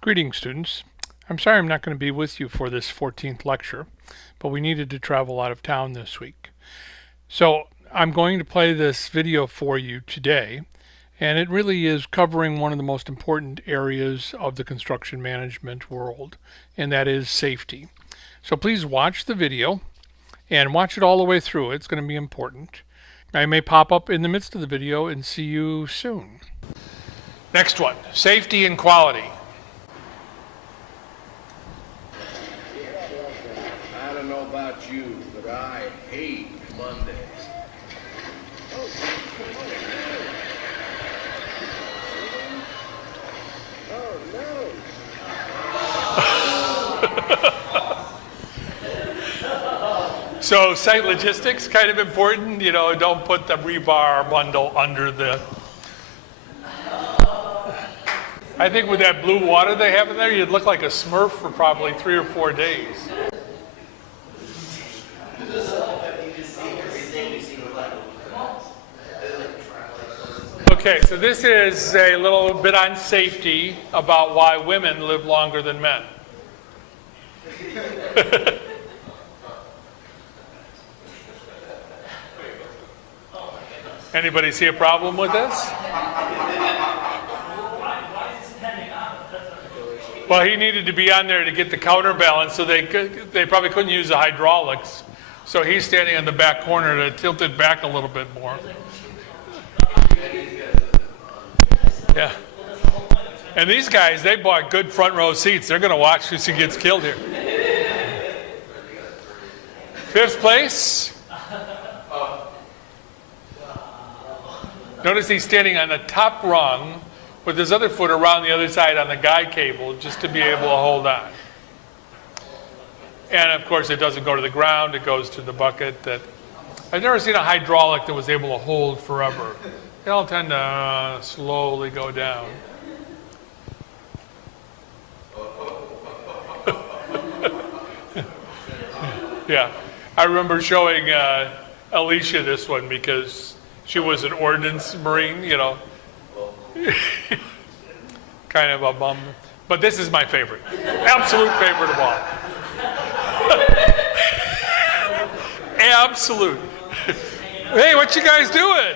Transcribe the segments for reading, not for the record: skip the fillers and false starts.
Greetings, students. I'm sorry I'm not going to be with you for this 14th lecture, but we needed to travel out of town this week. So I'm going to play this video for you today, and it really is covering one of the most important areas of the construction management world, and that is safety. So please watch the video and watch it all the way through. It's going to be important. I may pop up in the midst of the video and see you soon. Next one, safety and quality. I don't know about you, but I hate Mondays. So site logistics, kind of important. You know, don't put the rebar bundle under the... I think with that blue water they have in there, you'd look like a Smurf for probably 3 or 4 days. Okay, so this is a little bit on safety about why women live longer than men. Anybody see a problem with this? Well, he needed to be on there to get the counterbalance, so they probably couldn't use the hydraulics. So he's standing in the back corner to tilt it back a little bit more. Yeah. And these guys, they bought good front row seats. They're going to watch who gets killed here. 5th place. Notice he's standing on the top rung with his other foot around the other side on the guide cable just to be able to hold on. And of course it doesn't go to the ground, it goes to the bucket. That I've never seen a hydraulic that was able to hold forever. They all tend to slowly go down. Yeah, I remember showing Alicia this one because she was an ordnance Marine, you know. Kind of a bum. But this is my favorite. Absolute favorite of all. Absolute. Hey, what you guys doing?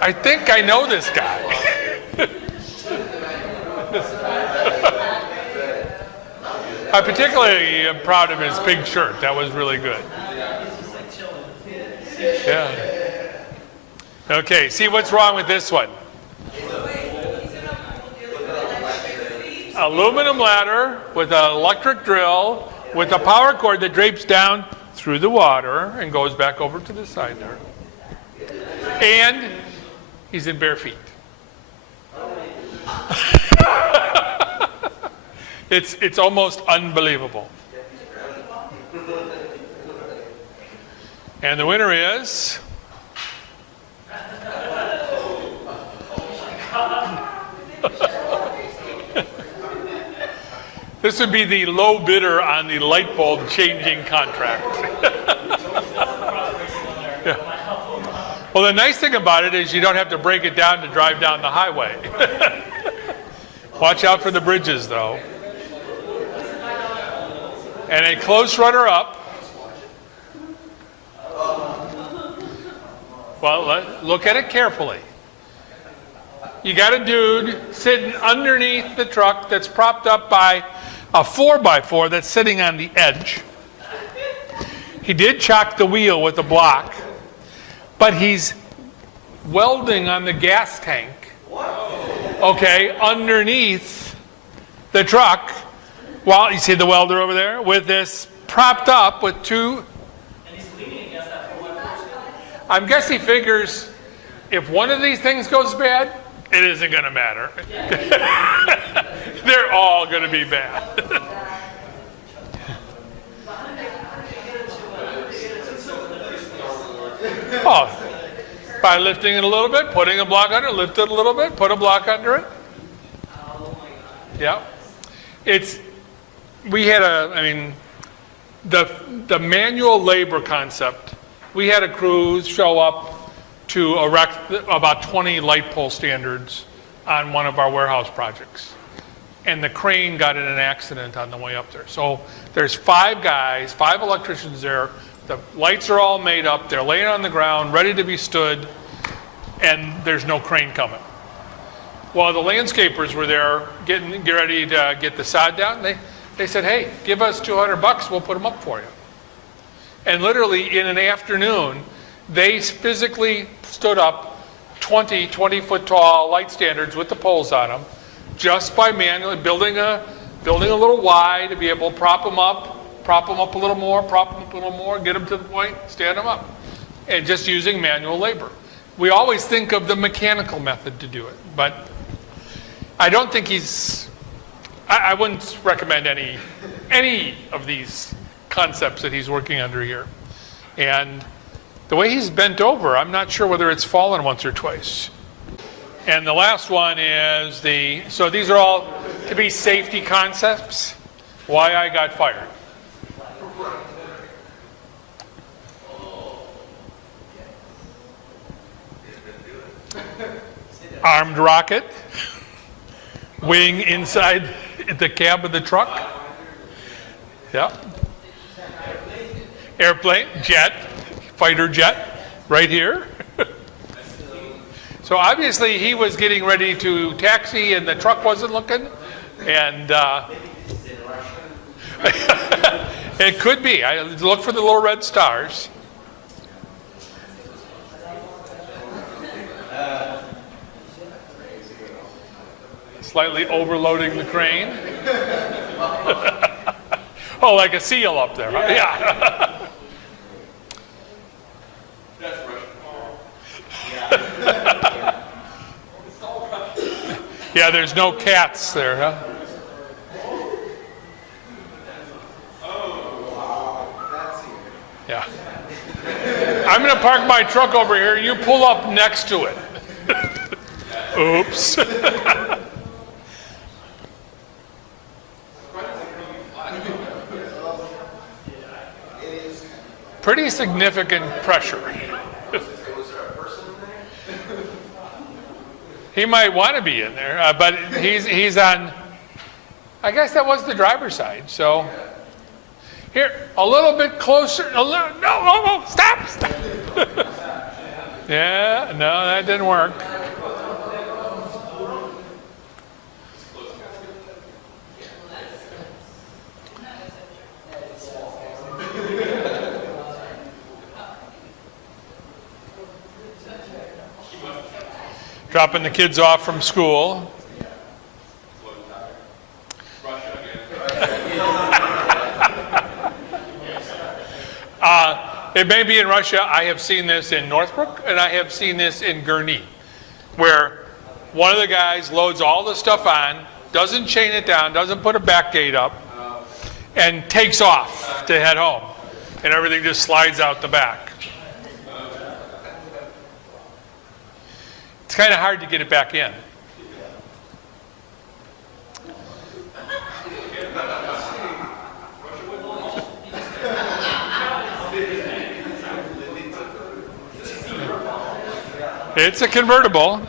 I think I know this guy. I'm particularly proud of his pink shirt. That was really good. Yeah. Okay, see what's wrong with this one. Aluminum ladder with an electric drill with a power cord that drapes down through the water and goes back over to the side there. And he's in bare feet. It's almost unbelievable. And the winner is... This would be the low bidder on the light bulb changing contract. Yeah. Well, the nice thing about it is you don't have to break it down to drive down the highway. Watch out for the bridges, though. And a close runner-up. Well, look at it carefully. You got a dude sitting underneath the truck that's propped up by a 4x4 that's sitting on the edge. He did chock the wheel with a block, but he's welding on the gas tank, okay, underneath the truck, while you see the welder over there, with this propped up with two. And he's leaning against that 4x4. I guess he figures if one of these things goes bad, it isn't going to matter. They're all going to be bad. Oh, by lifting it a little bit, putting a block under it, lift it a little bit, put a block under it. Yeah. We had the manual labor concept. We had a crew show up to erect about 20 light pole standards on one of our warehouse projects. And the crane got in an accident on the way up there. So there's 5 guys, 5 electricians there. The lights are all made up. They're laying on the ground, ready to be stood, and there's no crane coming. While the landscapers were there getting ready to get the sod down, they said, hey, give us $200, we'll put them up for you. And literally in an afternoon, they physically stood up 20-foot tall light standards with the poles on them, just by manually building a little Y to be able to prop them up a little more, prop them up a little more, get them to the point, stand them up. And just using manual labor. We always think of the mechanical method to do it, but I don't think I wouldn't recommend any of these concepts that he's working under here. And the way he's bent over, I'm not sure whether it's fallen once or twice. And the last one is so these are all to be safety concepts, why I got fired. Armed rocket, wing inside the cab of the truck. Yeah. Airplane, jet, fighter jet, right here. So obviously he was getting ready to taxi and the truck wasn't looking. And it could be. I look for the little red stars. Slightly overloading the crane. Oh, like a seal up there, right? Yeah. That's Russian. Yeah, there's no cats there, huh? Yeah. I'm going to park my truck over here. You pull up next to it. Oops. Pretty significant pressure. He might want to be in there, but he's on, I guess that was the driver's side. So here, a little bit closer. No, stop. Yeah, no, that didn't work. Dropping the kids off from school. It may be in Russia. I have seen this in Northbrook, and I have seen this in Gurnee, where one of the guys loads all the stuff on, doesn't chain it down, doesn't put a back gate up, and takes off to head home, and everything just slides out the back. It's kind of hard to get it back in. It's a convertible.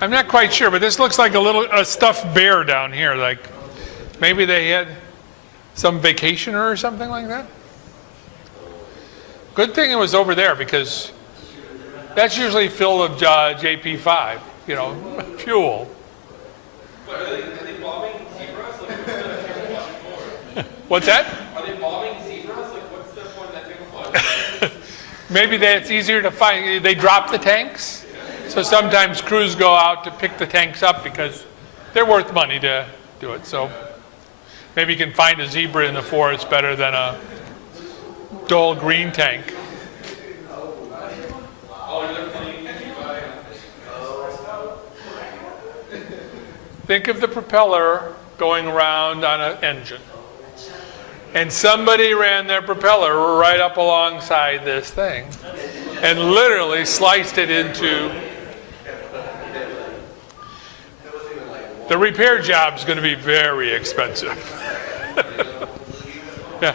I'm not quite sure, but this looks like a stuffed bear down here. Like maybe they had some vacationer or something like that. Good thing it was over there, because that's usually filled with JP5, fuel. Are they bombing zebras? Like, what's the camouflage for? What's that? Are they bombing zebras? Like, what's the point of that camouflage? Maybe it's easier to find. They drop the tanks. So sometimes crews go out to pick the tanks up because they're worth money to do it. So maybe you can find a zebra in the forest better than a dull green tank. Think of the propeller going around on an engine. And somebody ran their propeller right up alongside this thing and literally sliced it into. The repair job's going to be very expensive. Yeah.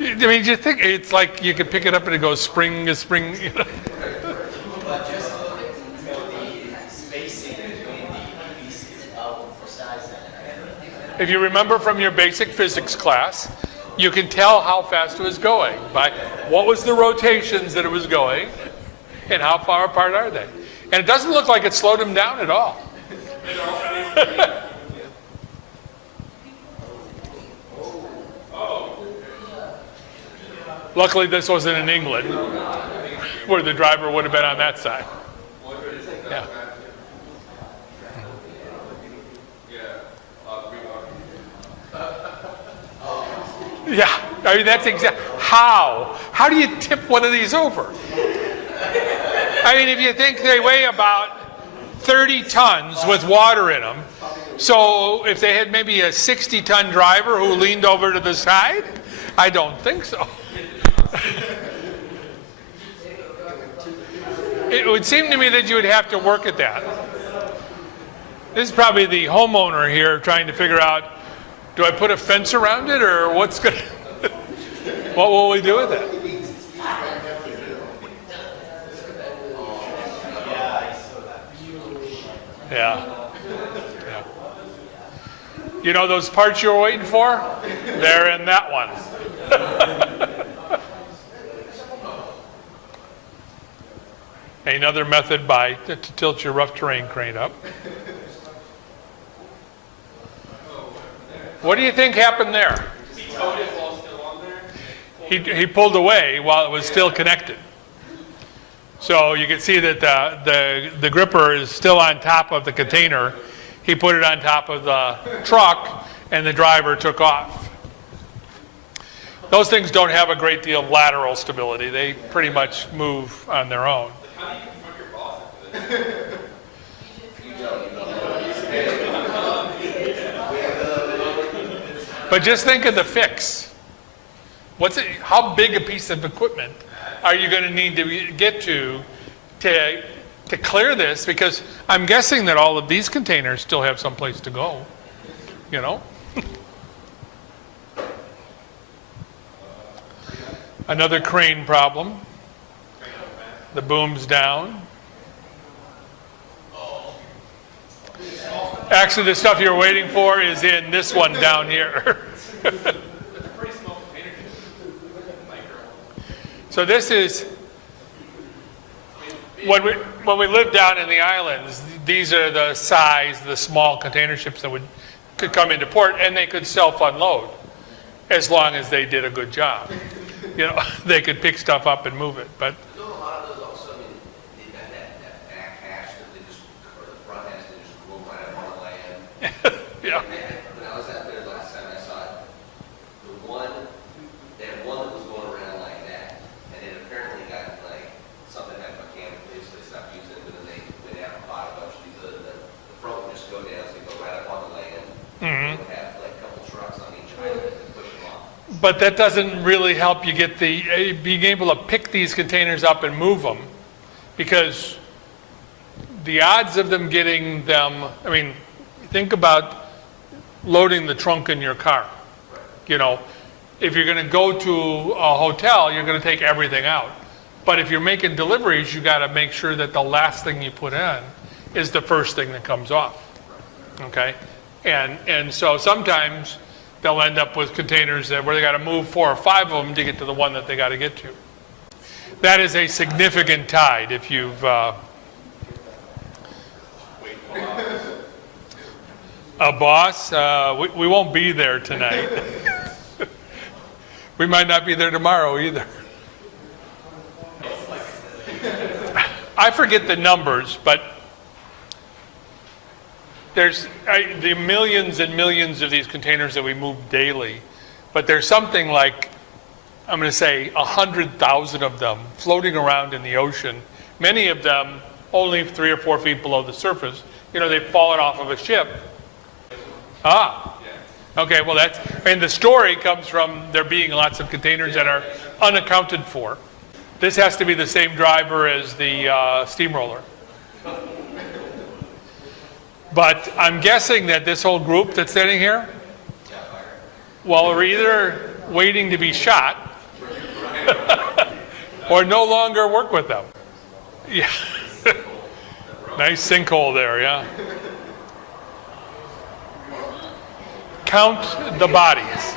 I mean, just think, it's like you could pick it up and it goes spring to spring. You know? But just look at the spacing between the pieces of the size that If you remember from your basic physics class, you can tell how fast it was going by what was the rotations that it was going and how far apart are they. And it doesn't look like it slowed them down at all. Luckily, this wasn't in England, where the driver would have been on that side. Yeah. Yeah, I mean, that's exactly, how? How do you tip one of these over? I mean, if you think they weigh about 30 tons with water in them, so if they had maybe a 60-ton driver who leaned over to the side, I don't think so. It would seem to me that you would have to work at that. This is probably the homeowner here trying to figure out, do I put a fence around it, or what's going to, what will we do with it? Yeah. Yeah. You know those parts you were waiting for? They're in that one. Another method to tilt your rough terrain crane up. What do you think happened there? He towed it while still on there. He pulled away while it was still connected. So you can see that the gripper is still on top of the container. He put it on top of the truck, and the driver took off. Those things don't have a great deal of lateral stability. They pretty much move on their own. How do you confront your boss after this? But just think of the fix. How big a piece of equipment are you going to need to get to clear this? Because I'm guessing that all of these containers still have some place to go, you know? Another crane problem. The boom's down. Actually, the stuff you're waiting for is in this one down here. It's a pretty small container. Micro. So this is, when we lived down in the islands, these are the size, the small container ships that could come into port, and they could self-unload as long as they did a good job. You know, they could pick stuff up and move it, but Don't a lot of those also, I mean, they've got that back hatch that they just, or the front hatch, they just go right up on the land. yeah. When I was out there last time, I saw it. They had one that was going around like that, and it apparently got like, something happened with camera, basically stopped using it, but then they went out and bought a bunch of these, the front would just go down, so they go right up on the land. They would have like a couple trucks on each side of it and push them off. But that doesn't really help you get being able to pick these containers up and move them, because the odds of them getting them, I mean, think about loading the trunk in your car. You know, if you're going to go to a hotel, you're going to take everything out. But if you're making deliveries, you got to make sure that the last thing you put in is the first thing that comes off. Okay? And so sometimes they'll end up with containers where they got to move 4 or 5 of them to get to the one that they got to get to. That is a significant tide if you've a boss. We won't be there tonight. We might not be there tomorrow either. I forget the numbers, but there's the millions and millions of these containers that we move daily, but there's something like, I'm going to say 100,000 of them floating around in the ocean, many of them only 3 or 4 feet below the surface. You know, they've fallen off of a ship. Okay, well and the story comes from there being lots of containers that are unaccounted for. This has to be the same driver as the steamroller. But I'm guessing that this whole group that's sitting here, well, we're either waiting to be shot Or no longer work with them. Yeah. Nice sinkhole there, yeah. Count the bodies.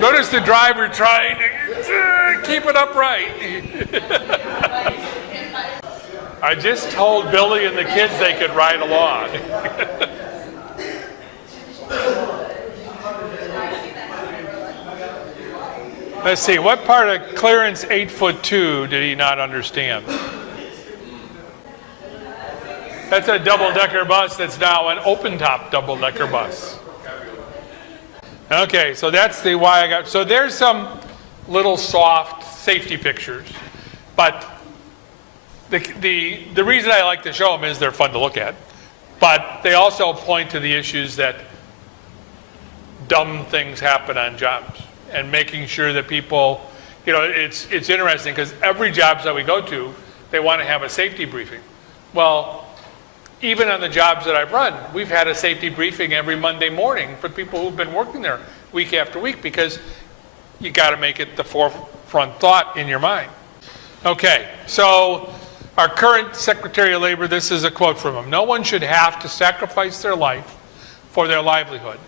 Notice the driver trying to keep it upright. I just told Billy and the kids they could ride along. Let's see, what part of clearance 8'2" did he not understand? That's a double-decker bus that's now an open-top double-decker bus. Okay, so that's the why I got. So there's some little soft safety pictures, but the reason I like to show them is they're fun to look at, but they also point to the issues that dumb things happen on jobs, and making sure that people, it's interesting because every job that we go to, they want to have a safety briefing. Well, even on the jobs that I've run, we've had a safety briefing every Monday morning for people who've been working there week after week, because you got to make it the forefront thought in your mind. Okay, so our current Secretary of Labor, this is a quote from him: "No one should have to sacrifice their life for their livelihood,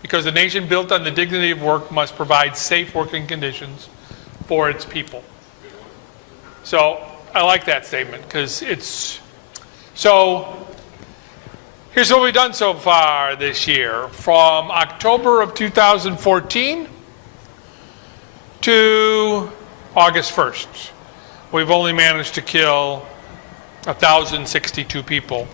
because a nation built on the dignity of work must provide safe working conditions for its people." So I like that statement, because so here's what we've done so far this year. From October of 2014 to August 1st, we've only managed to kill 1,062 people,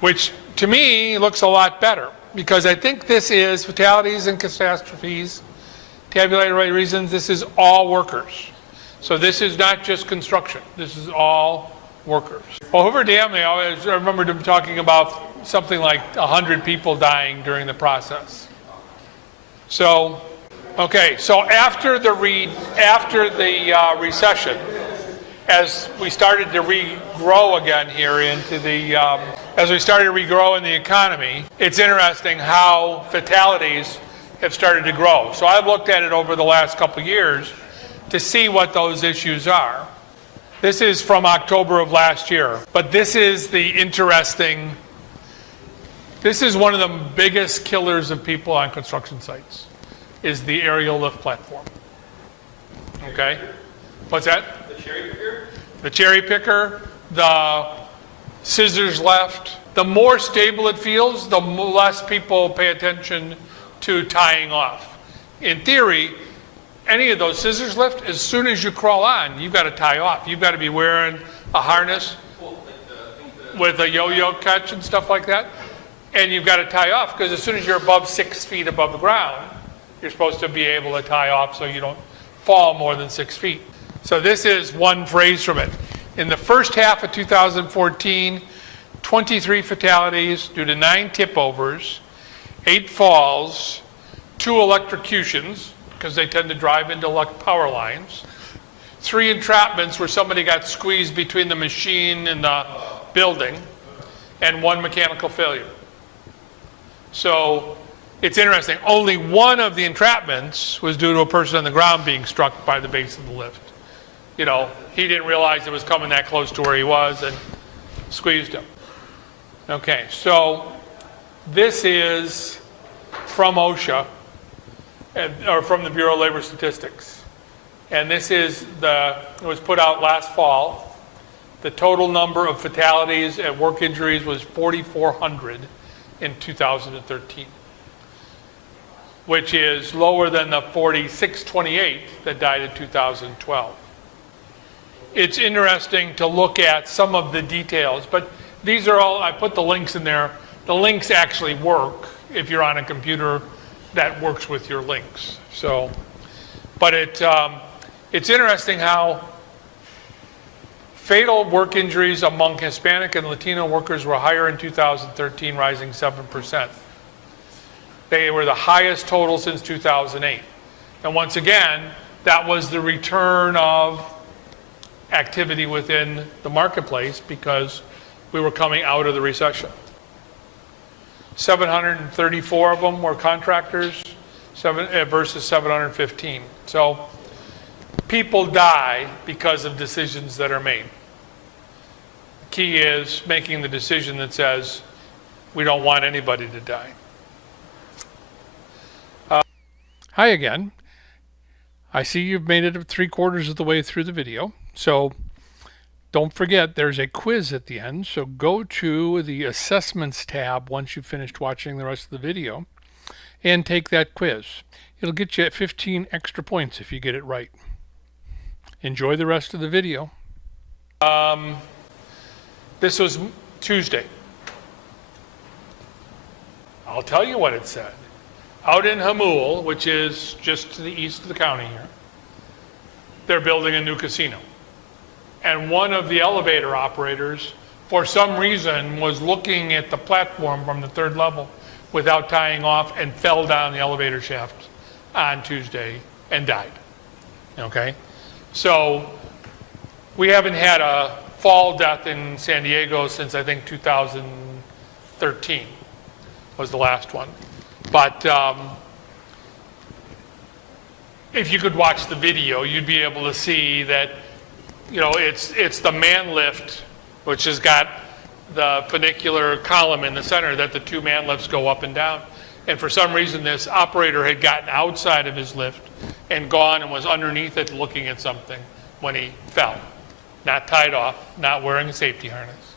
which to me looks a lot better, because I think this is fatalities and catastrophes, tabulated right reasons, this is all workers. So this is not just construction, this is all workers. Well, Hoover Dam, I remember them talking about something like 100 people dying during the process. So, okay, so after the recession, as we started to regrow again here into the, as we started to regrow in the economy, it's interesting how fatalities have started to grow. So I've looked at it over the last couple of years to see what those issues are. This is from October of last year, but this is the interesting, this is one of the biggest killers of people on construction sites, is the aerial lift platform. Okay? What's that? The cherry picker? The cherry picker, the scissors left. The more stable it feels, the less people pay attention to tying off. In theory, any of those scissors lift, as soon as you crawl on, you've got to tie off. You've got to be wearing a harness with a yo-yo catch and stuff like that. And you've got to tie off, because as soon as you're above 6 feet above the ground, you're supposed to be able to tie off so you don't fall more than 6 feet. So this is one phrase from it. In the first half of 2014, 23 fatalities due to 9 tip overs, 8 falls, 2 electrocutions, because they tend to drive into power lines, 3 entrapments where somebody got squeezed between the machine and the building, and 1 mechanical failure. So it's interesting. Only 1 of the entrapments was due to a person on the ground being struck by the base of the lift. He didn't realize it was coming that close to where he was and squeezed him. Okay, so this is from OSHA, or from the Bureau of Labor Statistics. And this is it was put out last fall. The total number of fatalities and work injuries was 4,400 in 2013, which is lower than the 4,628 that died in 2012. It's interesting to look at some of the details, but these are all, I put the links in there. The links actually work if you're on a computer that works with your links. So, but it's interesting how fatal work injuries among Hispanic and Latino workers were higher in 2013, rising 7%. They were the highest total since 2008. And once again, that was the return of activity within the marketplace, because we were coming out of the recession. 734 of them were contractors versus 715. So people die because of decisions that are made. Key is making the decision that says we don't want anybody to die. Hi again. I see you've made it 3/4 of the way through the video. So don't forget there's a quiz at the end. So go to the assessments tab once you've finished watching the rest of the video and take that quiz. It'll get you at 15 extra points if you get it right. Enjoy the rest of the video. This was Tuesday. I'll tell you what it said. Out in Hamul, which is just to the east of the county here, they're building a new casino. And one of the elevator operators, for some reason, was looking at the platform from the 3rd level without tying off and fell down the elevator shaft on Tuesday and died. Okay? So we haven't had a fall death in San Diego since I think 2013 was the last one. But if you could watch the video, you'd be able to see that, you know, it's the man lift, which has got the funicular column in the center that the 2 man lifts go up and down. And for some reason, this operator had gotten outside of his lift and gone and was underneath it looking at something when he fell. Not tied off, not wearing a safety harness.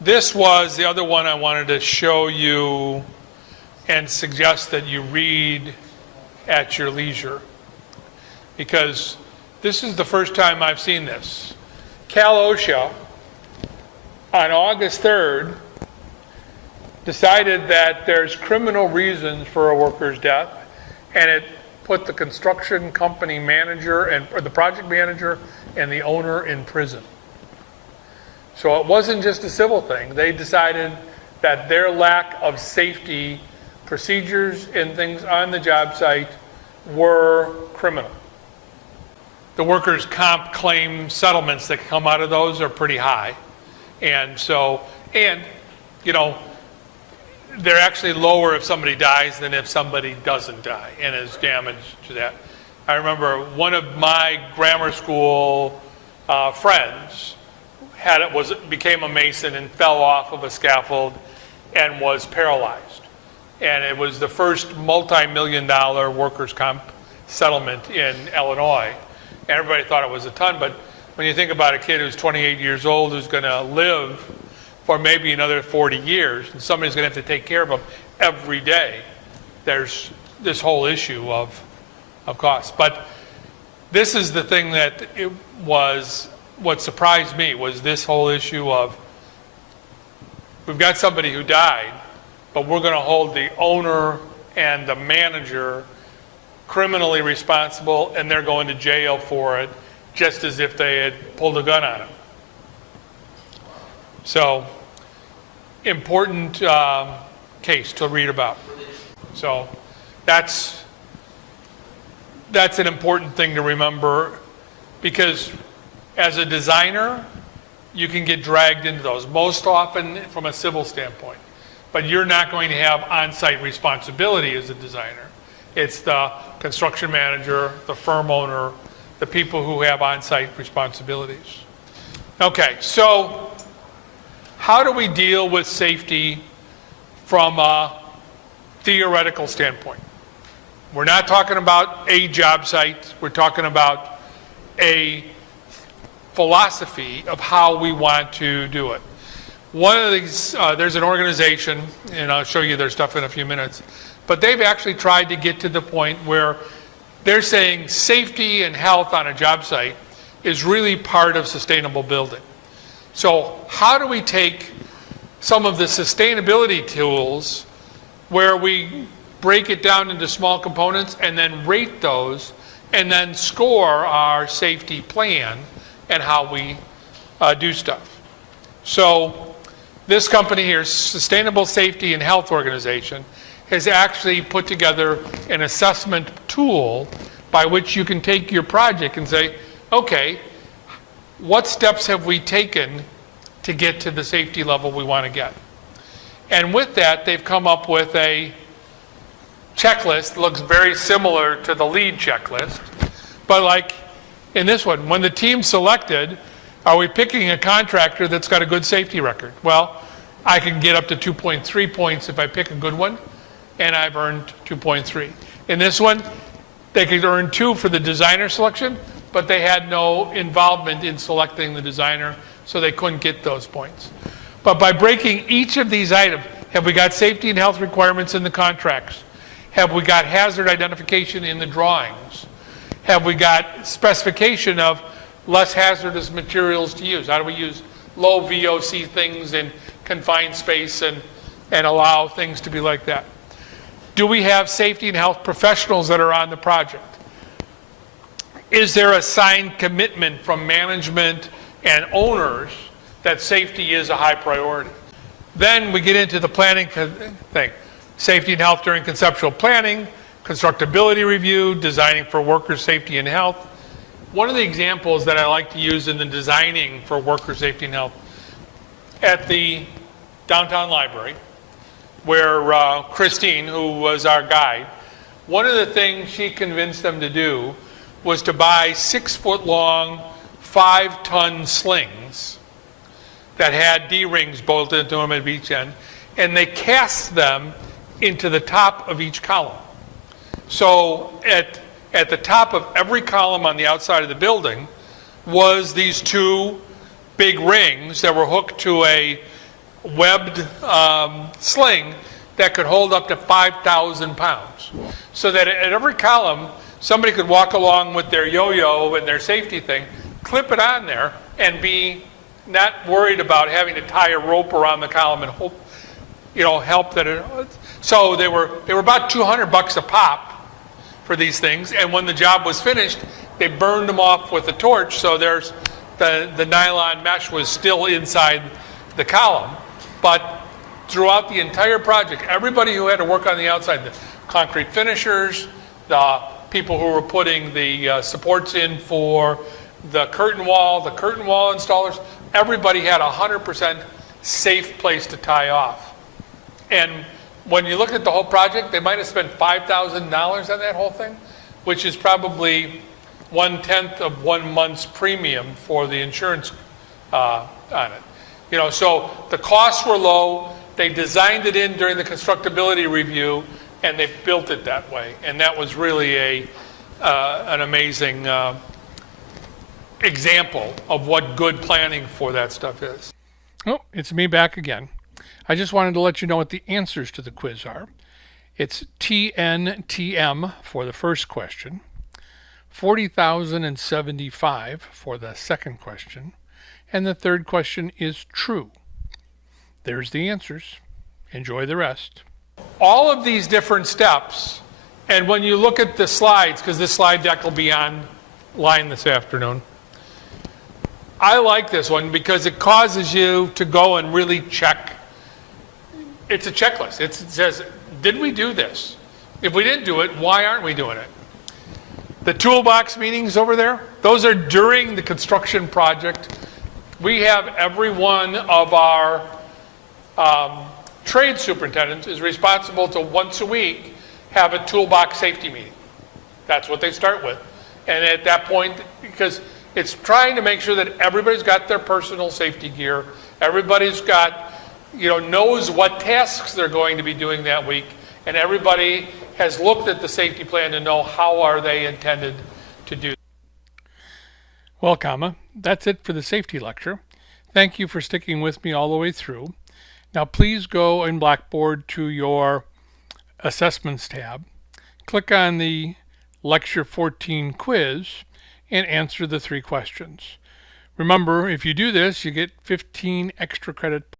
This was the other one I wanted to show you and suggest that you read at your leisure, because this is the first time I've seen this. Cal OSHA, on August 3rd, decided that there's criminal reasons for a worker's death, and it put the construction company manager or the project manager and the owner in prison. So it wasn't just a civil thing. They decided that their lack of safety procedures and things on the job site were criminal. The workers' comp claim settlements that come out of those are pretty high. And so, you know, they're actually lower if somebody dies than if somebody doesn't die and is damaged to that. I remember one of my grammar school friends became a mason and fell off of a scaffold and was paralyzed. And it was the first multi-million-dollar workers' comp settlement in Illinois. And everybody thought it was a ton, but when you think about a kid who's 28 years old who's going to live for maybe another 40 years, and somebody's going to have to take care of them every day, there's this whole issue of cost. But this is the thing that what surprised me was this whole issue of we've got somebody who died, but we're going to hold the owner and the manager criminally responsible, and they're going to jail for it, just as if they had pulled a gun on them. So, important case to read about. So, that's an important thing to remember, because as a designer, you can get dragged into those, most often from a civil standpoint. But you're not going to have on-site responsibility as a designer. It's the construction manager, the firm owner, the people who have on-site responsibilities. Okay, so how do we deal with safety from a theoretical standpoint? We're not talking about a job site. We're talking about a philosophy of how we want to do it. One of these, there's an organization, and I'll show you their stuff in a few minutes, but they've actually tried to get to the point where they're saying safety and health on a job site is really part of sustainable building. So how do we take some of the sustainability tools where we break it down into small components and then rate those and then score our safety plan and how we do stuff? So this company here, Sustainable Safety and Health Organization, has actually put together an assessment tool by which you can take your project and say, okay, what steps have we taken to get to the safety level we want to get? And with that, they've come up with a checklist that looks very similar to the LEED checklist. But like in this one, when the team's selected, are we picking a contractor that's got a good safety record? Well, I can get up to 2.3 points if I pick a good one, and I've earned 2.3. In this one, they could earn 2 for the designer selection, but they had no involvement in selecting the designer, so they couldn't get those points. But by breaking each of these items, have we got safety and health requirements in the contracts? Have we got hazard identification in the drawings? Have we got specification of less hazardous materials to use? How do we use low VOC things in confined space and allow things to be like that? Do we have safety and health professionals that are on the project? Is there a signed commitment from management and owners that safety is a high priority? Then we get into the planning thing. Safety and health during conceptual planning, constructability review, designing for worker safety and health. One of the examples that I like to use in the designing for worker safety and health, at the downtown library, where Christine, who was our guide, one of the things she convinced them to do was to buy 6-foot-long, 5-ton slings that had D-rings bolted into them at each end, and they cast them into the top of each column. So at the top of every column on the outside of the building was these 2 big rings that were hooked to a webbed sling that could hold up to 5,000 pounds. So that at every column, somebody could walk along with their yo-yo and their safety thing, clip it on there, and be not worried about having to tie a rope around the column and hope, help that it. So they were about $200 a pop for these things, and when the job was finished, they burned them off with a torch, so there's the nylon mesh was still inside the column. But throughout the entire project, everybody who had to work on the outside, the concrete finishers, the people who were putting the supports in for the curtain wall installers, everybody had a 100% safe place to tie off. And when you look at the whole project, they might have spent $5,000 on that whole thing, which is probably 1/10 of 1 month's premium for the insurance on it. So the costs were low. They designed it in during the constructability review, and they built it that way. And that was really an amazing example of what good planning for that stuff is. Oh, it's me back again. I just wanted to let you know what the answers to the quiz are. It's TNTM for the first question, 40,075 for the second question, and the third question is true. There's the answers. Enjoy the rest. All of these different steps, and when you look at the slides, because this slide deck will be online this afternoon, I like this one because it causes you to go and really check. It's a checklist. It says, did we do this? If we didn't do it, why aren't we doing it? The toolbox meetings over there, those are during the construction project. We have every one of our trade superintendents is responsible to once a week have a toolbox safety meeting. That's what they start with. And at that point, because it's trying to make sure that everybody's got their personal safety gear, everybody's got, knows what tasks they're going to be doing that week, and everybody has looked at the safety plan to know how are they intended to do. Well, that's it for the safety lecture. Thank you for sticking with me all the way through. Now please go in Blackboard to your Assessments tab, click on the Lecture 14 quiz, and answer the 3 questions. Remember, if you do this, you get 15 extra credit